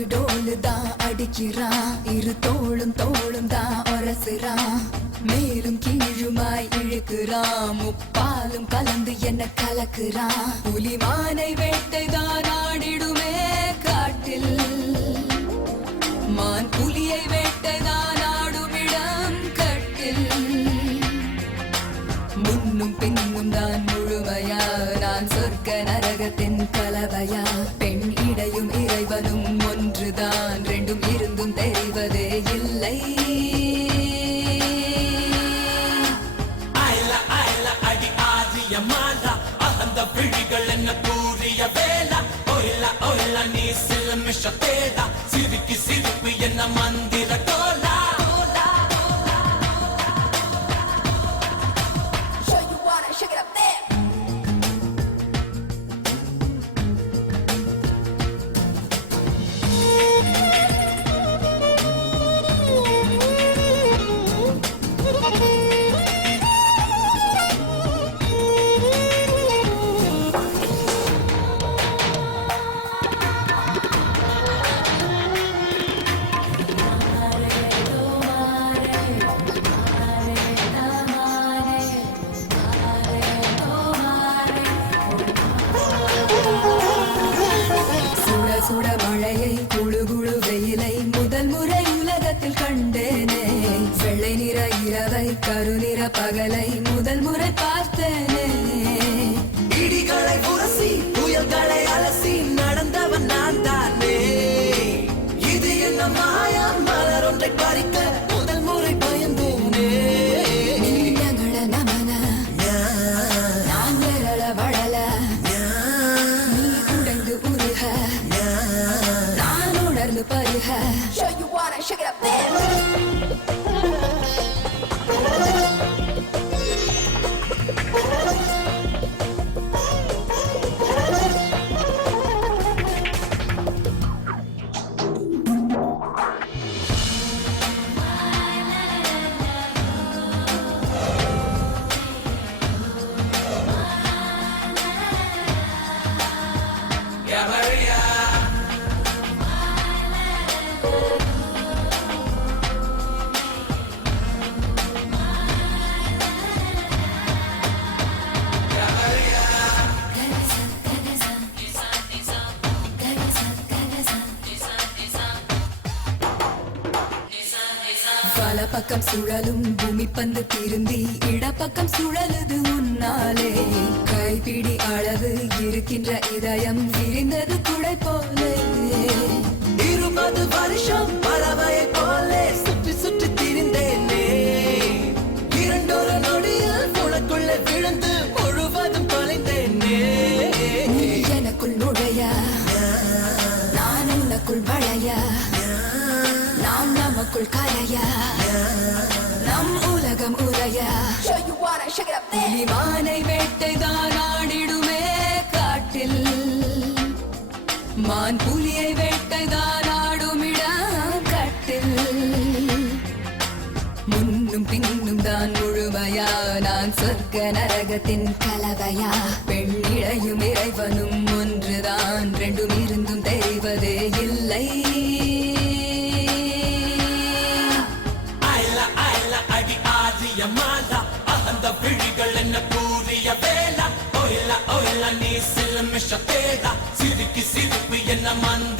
ஒரு டோலு தான் அடிக்கிறான், இரு தோளும் தோளும் தான் ஒரசுறான், மேலும் கீழுமாய் இழுக்கிறான், முப்பாலும் கலந்து என்ன கலக்குறான். புலிமானை வேட்டைதான் ஆடிடுமே காட்டில், மான் புலியை வேட்டைதான் ஆடுமிடம் கட்டில். முன்னும் பின்னும் தான் முழுமையா, நான் சொர்க்க நரகத்தின் கலவையா. பெண் இடையும் இறைவனும் ஒன்றுதான், ரெண்டும் இருந்தும் தெரிவதே இல்லை. அந்த விழிகள் என்ன கூறிய வேளா, ஒயிலா ஒயிலா நீ சிலமிஷ தேடா, சிரிக்கு சிரிப்பு என்ன மந்திர டோலா. சுட மழையை குழு குழு வெயிலை முதல் முறை உலகத்தில் கண்டேனே. வெள்ளை நிற இரவை கருநிற பகலை முதல் முறை பார்த்தேனே. இடிகளை உரசி புயல்களை அலசி நடந்தவன் நான் தானே. இது என்ன மாயா, மலர் ஒன்றை பறிக்க முதல் முறை பயந்தேனே. நீங்கள நமன நான் விரல வளல, நீ உடைந்து உருக நான் உணர்ந்து பருக. Show you wanna shake it up there. பல பக்கம் சுழலும் பூமி பந்து திரும்பி இடப்பக்கம் சுழலுது உன்னாலே. கைப்பிடி அளவு இருக்கின்ற இதயம் விரிந்தது குடை போலே. 20 வருஷம் பறவையை போலே சுற்றி சுற்றி திரிந்தேனே. இரண்டொரு நொடியில் உனக்குள்ளே விழுந்து முழுவதும் தொலைந்தேனே. எனக்குள் நுழைய நான் உனக்குள் வளைய, நாம் நமக்குள் கலைய, நம் உலகம் உரைய. புலிமானை வேட்டைதான் ஆடிடுமே காட்டில், மான் புலியை வேட்டைதான் ஆடுமிடம் கட்டில். முன்னும் பின்னும் தான் முழுமையா, நான் சொர்க்க நரகத்தின் கலவையா. பெண் இடையும் இறைவனும் ஒன்றுதான், ரெண்டும் இருந்தும் தெரிவதே இல்லை. அந்த விழிகள் என்ன கூறிய வேளா, ஒயிலா ஒயிலா நீ சிலமிஷ தேடா, சிரிக்கு சிரிப்பு என்ன மந்த